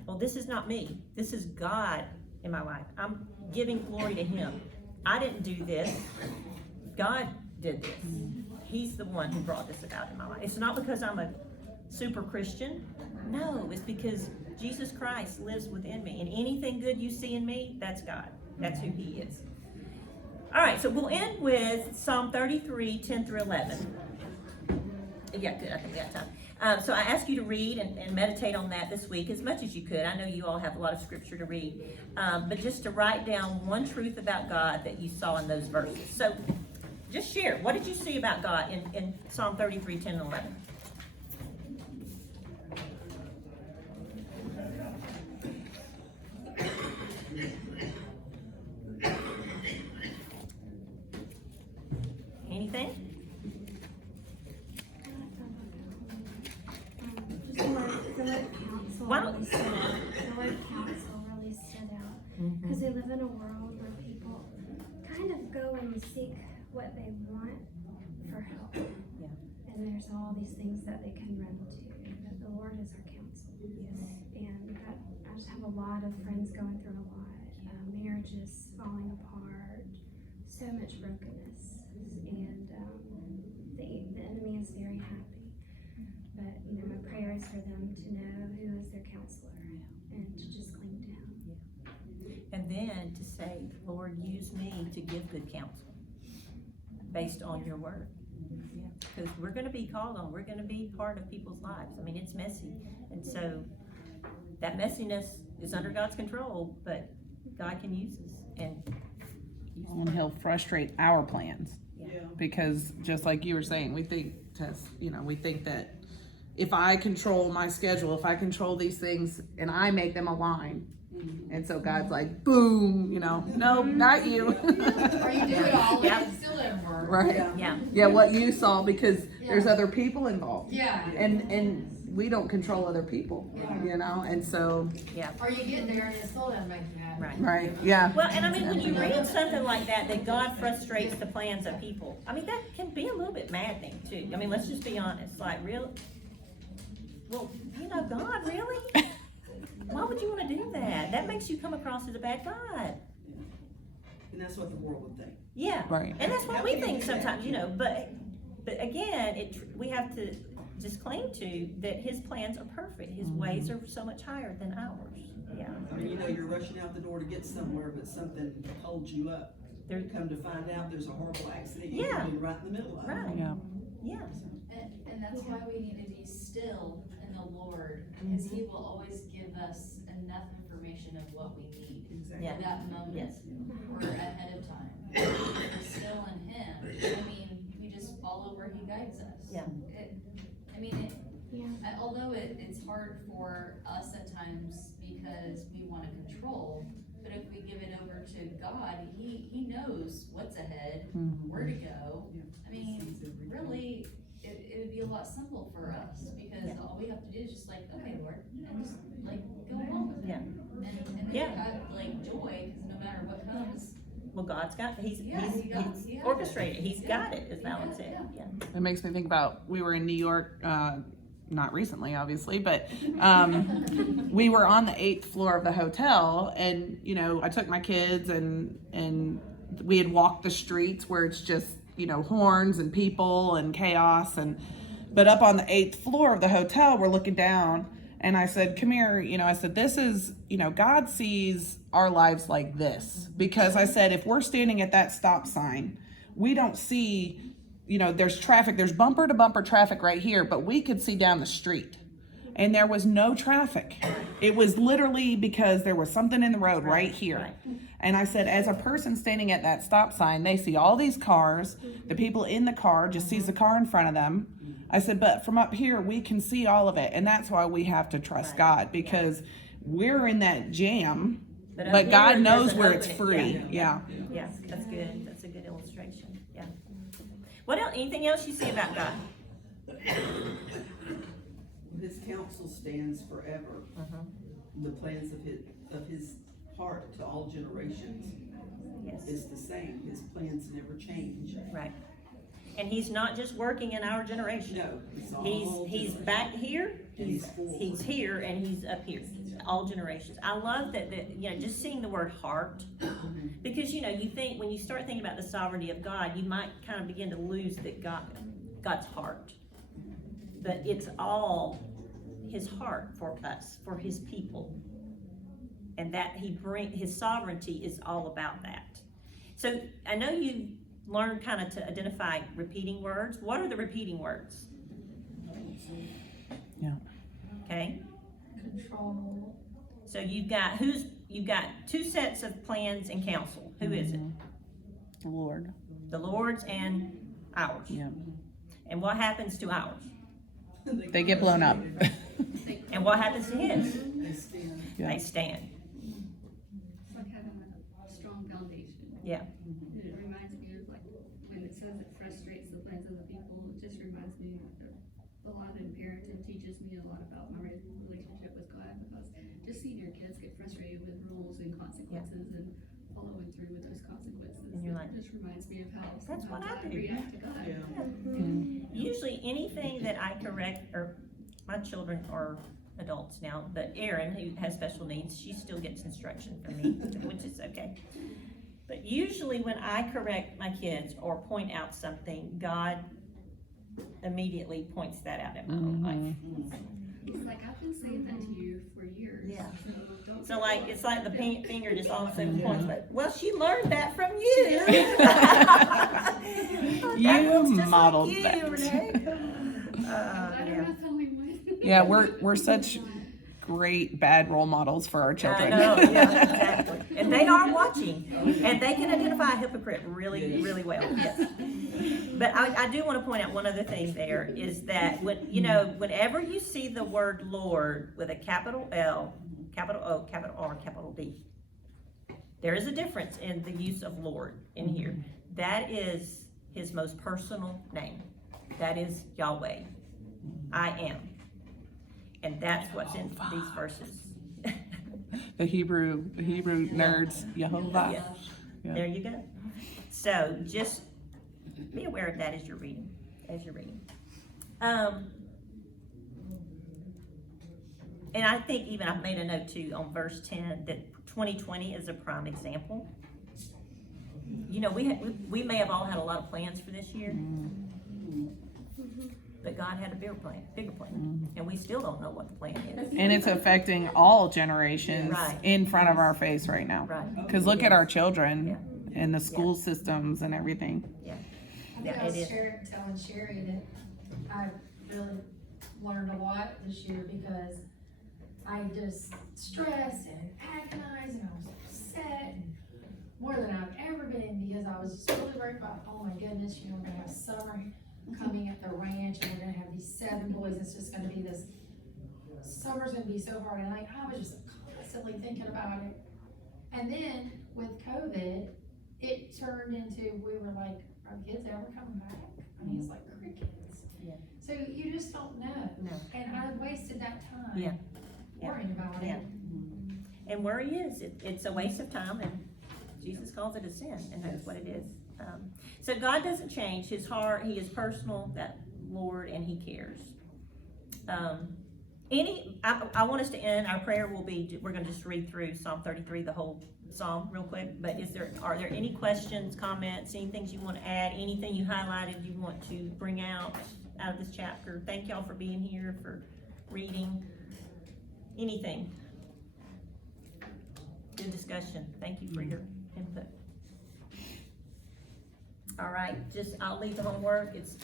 well, this is not me. This is God in my life. I'm giving glory to him. I didn't do this. God did this. He's the one who brought this about in my life. It's not because I'm a super Christian. No, it's because Jesus Christ lives within me. And anything good you see in me, that's God. That's who he is. All right, so we'll end with Psalm 33, 10 through 11. Yeah, good, I think we got time. So I ask you to read and meditate on that this week as much as you could. I know you all have a lot of scripture to read, but just to write down one truth about God that you saw in those verses. So just share, what did you see about God in Psalm 33, 10 and 11? Anything? Just the word counsel Why don't- really stood out. The word counsel really stood out. Because we live in a world where people kind of go and seek what they want for help. Yeah. And there's all these things that they can run to. But the Lord is our counsel. And I just have a lot of friends going through a lot. Marriages falling apart. So much brokenness. And the enemy is very happy. But, my prayer is for them to know who is their counselor and to just cling to him. And then to say, Lord, use me to give good counsel based on your word. Because we're going to be called on. We're going to be part of people's lives. I mean, it's messy. And so that messiness is under God's control, but God can use us. And he'll frustrate our plans. Yeah. Because just like you were saying, we think, Tess, we think that if I control my schedule, if I control these things and I make them align, and so God's like, boom, nope, not you. Or you do it all, Yeah. and it still doesn't work. Right. Yeah. What you saw, because there's other people involved. Yeah. And we don't control other people, and so. Yeah. Or you get there and it still doesn't make you happy. Right, yeah. Well, and I mean, when you read something like that God frustrates the plans of people, I mean, that can be a little bit maddening too. I mean, let's just be honest. Like, really? Well, God, really? Why would you want to do that? That makes you come across as a bad God. And that's what the world would think. Yeah. Right. And that's what we think sometimes, but again, we have to just cling to that his plans are perfect. His ways are so much higher than ours. Yeah. I mean, you're rushing out the door to get somewhere, but something holds you up. There- Come to find out there's a horrible accident, Yeah. you're right in the middle of it. Right. Yeah. Yeah. And that's why we need to be still in the Lord, because he will always give us enough information of what we need Exactly. Yeah. at that moment Yes. or ahead of time. If we're still in him, I mean, we just follow where he guides us. Yeah. Although it's hard for us at times because we want to control, but if we give it over to God, he knows what's ahead, where to go. I mean, really, it would be a lot simple for us, because all we have to do is just okay, Lord, and just go along with it. Yeah. And then Yeah. have joy, because no matter what comes, Well, God's got, he's He has it. orchestrated. He's got it, as He Valen has it, said. Yeah. It makes me think about, we were in New York, not recently, obviously, but we were on the 8th floor of the hotel, and I took my kids, and we had walked the streets where it's just horns and people and chaos, but up on the 8th floor of the hotel, we're looking down, and I said, come here, I said, this is, God sees our lives like this, because I said, if we're standing at that stop sign, we don't see, there's traffic, there's bumper to bumper traffic right here, but we could see down the street and there was no traffic. It was literally because there was something in the road right here. Right. And I said, as a person standing at that stop sign, they see all these cars, the people in the car just sees the car in front of them. I said, but from up here, we can see all of it. And that's why we have to trust God, because we're in that jam, but God knows where it's free. Yeah. Yeah, that's good. That's a good illustration. Yeah. What else? Anything else you see about God? His counsel stands forever. The plans of his heart to all generations Yes. is the same. His plans never change. Right. And he's not just working in our generation. No, it's all He's generations. back here, He's forward. he's here, and he's up here. All generations. I love that just seeing the word heart, because you think, when you start thinking about the sovereignty of God, you might kind of begin to lose that God's heart. But it's all his heart for us, for his people. And that his sovereignty is all about that. So I know you learned kind of to identify repeating words. What are the repeating words? Yeah. Okay, Control. so you've got two sets of plans and counsel. Who is it? The Lord. The Lord's and ours. Yeah. And what happens to ours? They get blown up. And what happens to his? They stand. Yeah. They stand. It's like having a strong foundation. Yeah. And it reminds me of like when it says it frustrates the plans of the people, it just reminds me of a lot in parenting, teaches me a lot about my relationship with God, because just seeing your kids get frustrated with rules and consequences and following through with those consequences. And you're like, it just reminds me of how that's what sometimes I do. react to God. Yeah. Usually anything that I correct, or my children are adults now, but Erin, who has special needs, she still gets instruction from me, which is okay. But usually when I correct my kids or point out something, God immediately points that out in my own life. He's like, I've been saying that to you for years. Yeah. So don't So give like, up. it's like the finger just all of a sudden points, but, well, she learned that from you. You looks just modeled like you, that. Renee. I'm Yeah. not the only one. Yeah, we're such great bad role models for our I children. know, yeah, exactly. And they are watching, and they can identify a hypocrite really, really well, yes. But I do want to point out one other thing there, is that whenever you see the word Lord with a capital L, capital O, capital R, capital D, there is a difference in the use of Lord in here. That is his most personal name. That is Yahweh. I am. And that's what's in these verses. The Hebrew nerds, Jehovah. Yeah. Yeah. There you go. So just be aware of that as you're reading. And I think even I've made a note too on verse 10 that 2020 is a prime example. You know, we may have all had a lot of plans for this year, but God had a bigger plan, and we still don't know what the plan is. And it's affecting all generations Right. in front of our face right now. Right. Because look at our children and the school systems and everything. Yeah. I Yeah, think I was it is. telling Sherry that I really learned a lot this year, because I just stressed and agonized and I was upset, and more than I've ever been, because I was just really worried about, oh my goodness, we're gonna have summer coming at the ranch, and we're gonna have these 7 boys. It's just gonna be this, summer's gonna be so hard, and I was just constantly thinking about it. And then with COVID, it turned into, we were like, are the kids ever coming back? I mean, it's like crickets. Yeah. So you just don't know. No. And I wasted that time Yeah. worrying about Yeah. it. And worry it's a waste of time, and Jesus calls it a sin, and that's what it is. So God doesn't change his heart. He is personal, that Lord, and he cares. I want us to end, our prayer will be, we're gonna just read through Psalm 33, the whole Psalm real quick, but are there any questions, comments, any things you want to add, anything you highlighted you want to bring out of this chapter? Thank y'all for being here, for reading, anything. Good discussion. Thank you for your input. All right, I'll leave the homework. It's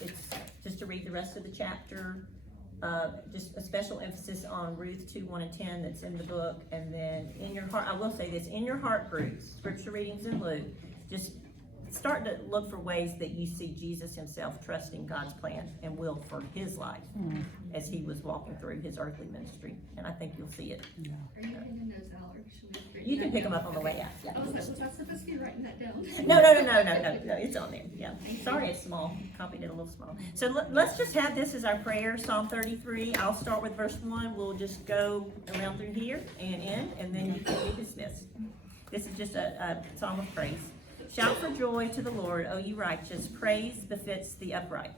just to read the rest of the chapter. Just a special emphasis on Ruth 2, 1 and 10 that's in the book. And then in your heart, I will say this, in your heart groups, scripture readings in Luke, just start to look for ways that you see Jesus himself trusting God's plan and will for his life as he was walking through his earthly ministry. And I think you'll see it. Are you hitting those out, or should we write You can that pick them down? up on the way out. Yeah. I was like, was I supposed to be writing that down? No, it's on there, yeah. Sorry it's small, copied it a little small. So let's just have this as our prayer, Psalm 33. I'll start with verse 1, we'll just go around through here and end, and then you can be dismissed. This is just a psalm of praise. Shout for joy to the Lord, O you righteous, praise befits the upright.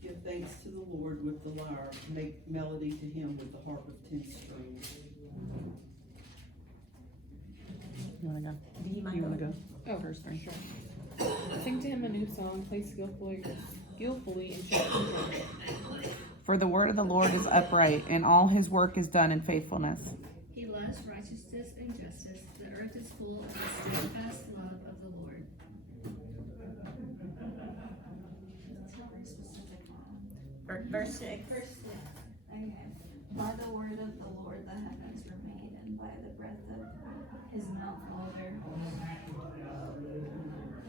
Give thanks to the Lord with the lyre, make melody to him with the harp of 10 strings. You wanna go? Do you mind You wanna going? go? Oh, First thing. sure. Sing to him a new song, play skillfully and shout for joy. For the word of the Lord is upright, and all his work is done in faithfulness. He loves righteousness and justice. The earth is full of the steadfast love of the Lord. Verse 6. Okay. By the word of the Lord the heavens were made, and by the breath of his mouth all their hosts.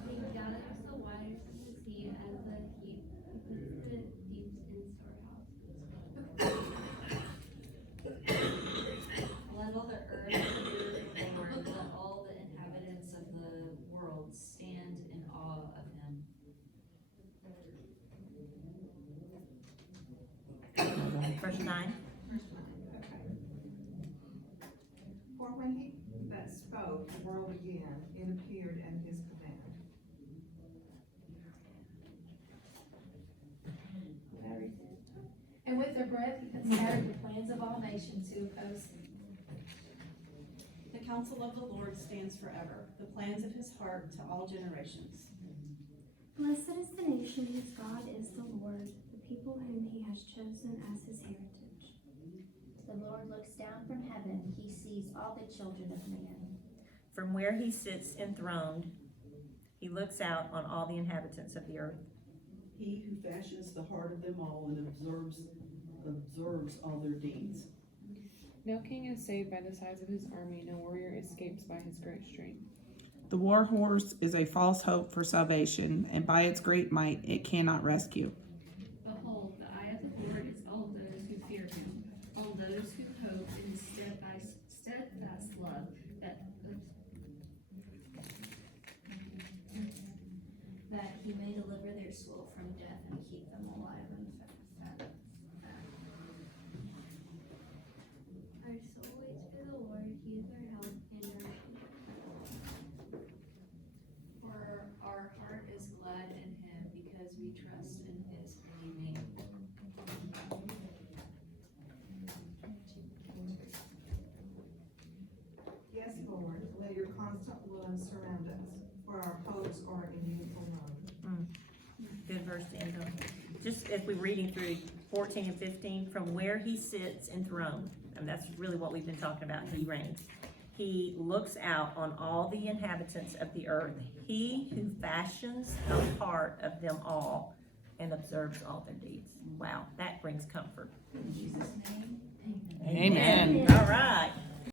He gathers the waters of the sea as a heap. He puts the deeps in storehouses. Let all the earth hear the Lord, let all the inhabitants of the world stand in awe of him. Verse 9. For when he that spoke the world began, it appeared at his command. And with their breath he hath scattered the plans of all nations who oppose him. The counsel of the Lord stands forever, the plans of his heart to all generations. Blessed is the nation whose God is the Lord, the people whom he has chosen as his heritage. The Lord looks down from heaven, he sees all the children of man. From where he sits enthroned, he looks out on all the inhabitants of the earth. He who fashions the heart of them all and observes all their deeds. No king is saved by the size of his army, no warrior escapes by his great strength. The war horse is a false hope for salvation, and by its great might it cannot rescue. Behold, the eye of the Lord is all those who fear him, all those who hope in his steadfast love, That he may deliver their soul from death and keep them alive and fat. Our soul waits for the Lord, he is our help and our shield. For our heart is glad in him because we trust in his holy name. Yes, Lord, let your constant love surround us, for our hopes are in you alone. Good verse to end on. Just as we're reading through 14 and 15, from where he sits enthroned, and that's really what we've been talking about, he reigns. He looks out on all the inhabitants of the earth. He who fashions the heart of them all and observes all their deeds. Wow, that brings comfort. In Jesus' name, amen. Amen. All right.